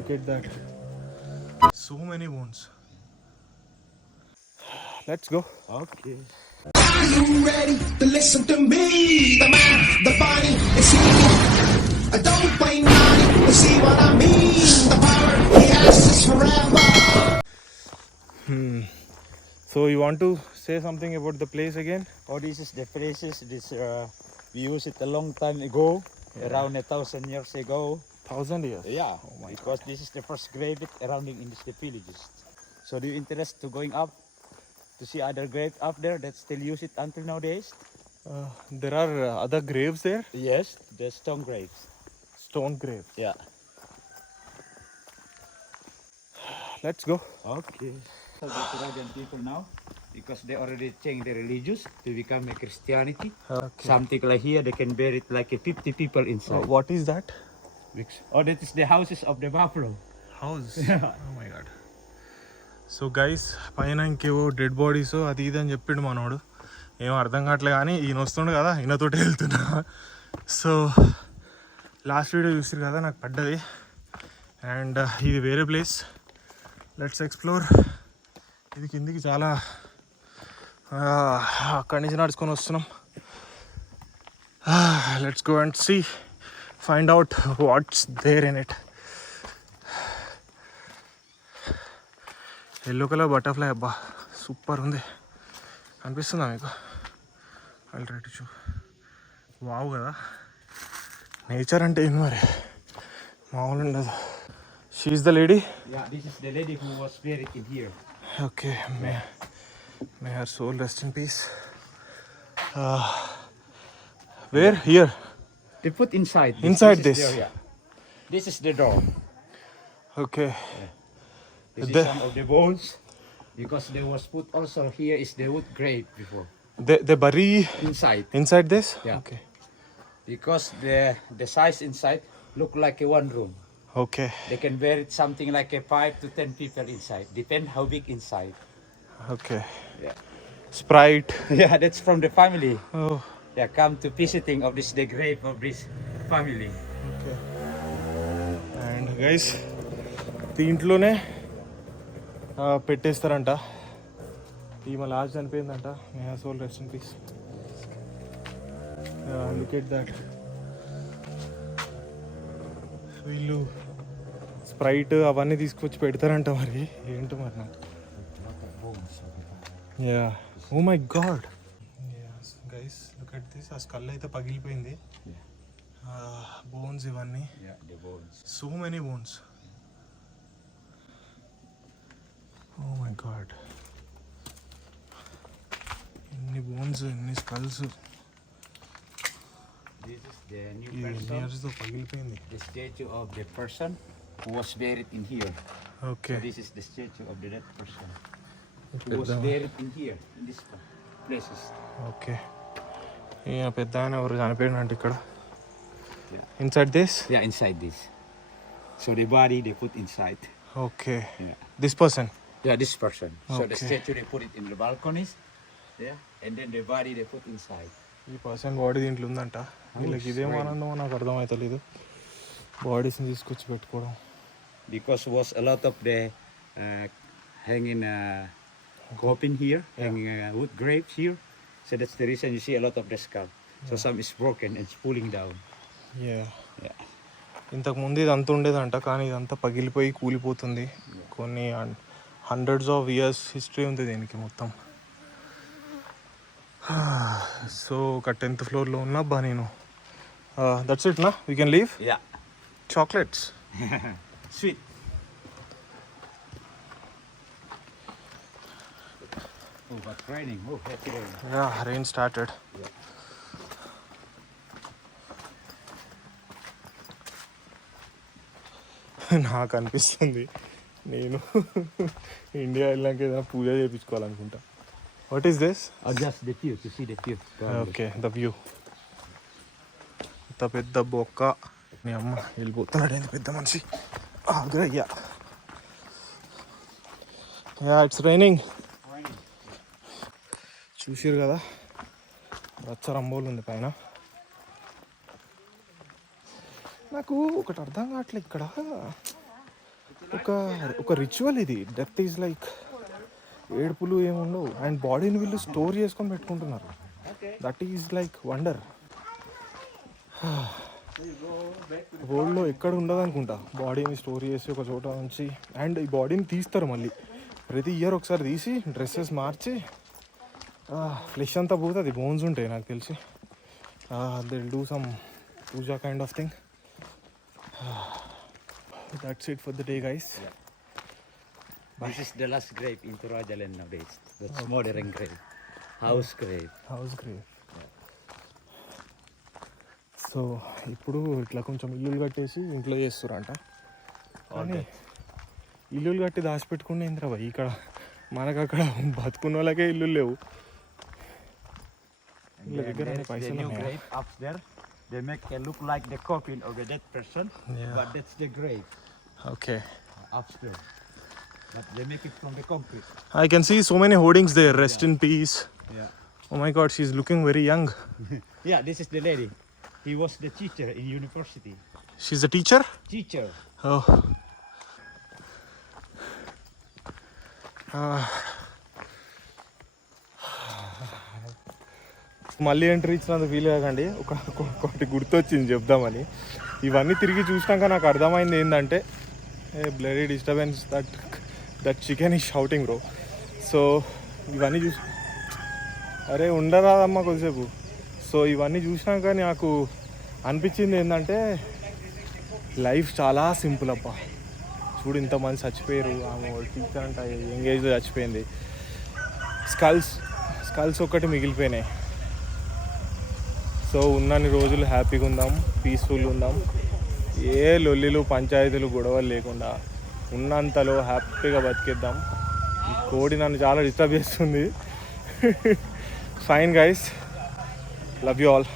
Look at that. So many bones. Let's go. Okay. Are you ready to listen to me? The man, the body, is he? Don't play naughty, you see what I mean? The power he has is forever. So you want to say something about the place again? Oh, this is the places. This we used it a long time ago, around 1,000 years ago. 1,000 years. Yeah, Oh my because this is the first grave surrounding in the villages. So do you interest to going up to see other grave up there that still use it until nowadays? There are other graves there. Yes, the stone graves. Stone graves. Yeah. Let's go. Okay. So the Peruvian people now, because they already changed their religious to become a Christianity. Okay. Something like here, they can bury it like 50 people inside. What is that? Oh, that is the houses of the buffalo. House. Oh my god. So guys పైన ఇంకేవో dead bodies అది ఇది అని చెప్పిండు మనోడు. ఏమో అర్థం కావట్లే కానీ ఈయన వస్తుండు కదా, ఈయనతోటి వెళ్తున్నా. సో లాస్ట్ వీడియో చూసారు కదా, నాకు పడ్డది. అండ్ ఇది వేరే ప్లేస్. Let's explore. ఇది కిందికి చాలా అక్కడి నుంచి నడుచుకొని వస్తున్నాం. Let's go and see, find out what's there in it. Yellow colour butterfly, అబ్బా సూపర్ ఉంది. అనిపిస్తుందా మీకు? ఆల్రెడీ వావ్ కదా, నేచర్ అంటే ఏంది మరి, మామూలు ఉండదు. She is the lady. Yeah, this is the lady who was buried in here. Okay, may her soul rest in peace. Where? Here? They put inside. Inside is this? There, yeah. This is the door. Okay. This is some of the bones. Because there was put also here is the wood grave before. They bury Inside this? Yeah. Okay. Because the size inside look like a one room. Okay. They can bury something like a 5 to 10 people inside. Depend how big inside. Okay. Yeah. Sprite. Yeah, that's from the family. Oh. They come to visiting of this the grave of this family. Okay. And guys, దీంట్లోనే పెట్టేస్తారంట. ఈమె last చనిపోయిందంట. May her soul rest in peace. Look at that. వీళ్ళు Sprite అవన్నీ తీసుకొచ్చి పెడతారంట, మరి ఏంటో మరి నాకు. Yeah, oh my god. Guys look at this. ఆ స్కల్ అయితే పగిలిపోయింది. బోన్స్ ఇవన్నీ. So many bones. Oh my god, ఎన్ని బోన్స్, ఎన్ని skulls. This is the new ఇది person. ఇయర్స్తో పగిలిపోయింది. The statue of the person who was buried in here. Okay. So this is the statue of the dead person who was buried in here, in this places. Okay. ఈయన పెద్ద ఆయన ఎవరు చనిపోయినంటే ఇక్కడ. Inside this? Yeah, inside this. So the body they put inside. Okay. Yeah. This person? Yeah, this person. So the Okay. statue they put it in the balconies. Yeah, and then the body they put inside. ఈ person body దీంట్లో ఉందంట. వీళ్ళకి ఇదేం ఆనందమో నాకు అర్థమవుతలేదు, బాడీస్ని తీసుకొచ్చి పెట్టుకోవడం. Because was a lot of the hanging coffin here, hanging wood graves here. So that's the reason you see a lot of the skull. So some is broken and it's pulling down. Yeah. Yeah. ఇంతకుముందు ఇది అంత ఉండేదంట, కానీ ఇదంతా పగిలిపోయి కూలిపోతుంది. కొన్ని hundreds of years history ఉంది దీనికి మొత్తం. సో ఒక 10th ఫ్లోర్లో ఉన్నా బా నేను. దట్స్ ఇట్ నా, we can leave. Yeah. Chocolates. Sweet. Oh, but raining. Oh, heavy rain. Yeah, rain started. నాకు అనిపిస్తుంది నేను ఇండియా వెళ్ళాక ఏదైనా పూజ చేయించుకోవాలనుకుంటా. What is this? Just the view, to see the view. Okay, the view. ఇంత పెద్ద బొక్క. మీ అమ్మ వెళ్ళిపోతున్నాడు ఏంటి పెద్ద మనిషి. అయ్యా, యా ఇట్స్ రైనింగ్. చూసారు కదా, రచ్చ రంబోలు ఉంది పైన. నాకు ఒకటి అర్థం కావట్లేదు, ఇక్కడ ఒక రిచువల్ ఇది. డెత్ ఈజ్ లైక్ ఏడుపులు ఏముండవు అండ్ బాడీని వీళ్ళు స్టోర్ చేసుకొని పెట్టుకుంటున్నారు. That is like wonder. వరల్డ్లో ఎక్కడ ఉండదు అనుకుంటా బాడీని స్టోర్ చేసి ఒక చోట ఉంచి. అండ్ ఈ బాడీని తీస్తారు మళ్ళీ ప్రతి ఇయర్ ఒకసారి తీసి డ్రెస్సెస్ మార్చి ఫ్లెష్ అంతా పోతుంది, బోన్స్ ఉంటాయి నాకు తెలిసి. They will do some puja kind of thing. That's it for the day, guys. This is the last grave in Torajaland nowadays. That's modern grave. House grave. House grave. So ఇప్పుడు ఇట్లా కొంచెం ఇల్లులు కట్టేసి ఇంట్లో చేస్తురంట. కానీ ఇల్లులు కట్టి దాచిపెట్టుకునే ఇంద్రా భయ్, ఇక్కడ మనకు అక్కడ బతుకున్న వాళ్ళకే ఇల్లు లేవు. And then there's the new grave up there. They make it look like the coffin of a dead person, but that's the grave Okay. upstairs. But they make it from the concrete. I can see so many hoardings there. Rest in peace. Yeah. Oh my God, she's looking very young. Yeah, this is the lady. He was the teacher in university. She's a teacher? Teacher. Oh. మళ్ళీ ఎంట్రీ ఇచ్చినందుకు ఫీల్ కాకండి. ఒకటి గుర్తొచ్చింది చెప్దామని. ఇవన్నీ తిరిగి చూసినాక నాకు అర్థమైంది ఏంటంటే bloody disturbance that chicken is shouting bro. So ఇవన్నీ చూసి అరే ఉండరాదమ్మా కొద్దిసేపు. సో ఇవన్నీ చూసినాక నాకు అనిపించింది ఏంటంటే లైఫ్ చాలా సింపుల్ అబ్బా. చూడు ఇంతమంది చచ్చిపోయారు. ఆమె టీచర్ అంట ఎంగేజ్లో చచ్చిపోయింది. స్కల్స్ ఒక్కటి మిగిలిపోయినాయి. సో ఉన్నన్ని రోజులు హ్యాపీగా ఉందాం, పీస్ఫుల్గా ఉందాం, ఏ లొల్లిలు పంచాయతీలు గొడవలు లేకుండా ఉన్నంతలో హ్యాపీగా బతికేద్దాం. ఈ కోడి నన్ను చాలా డిస్టర్బ్ చేస్తుంది. Fine guys, love you all.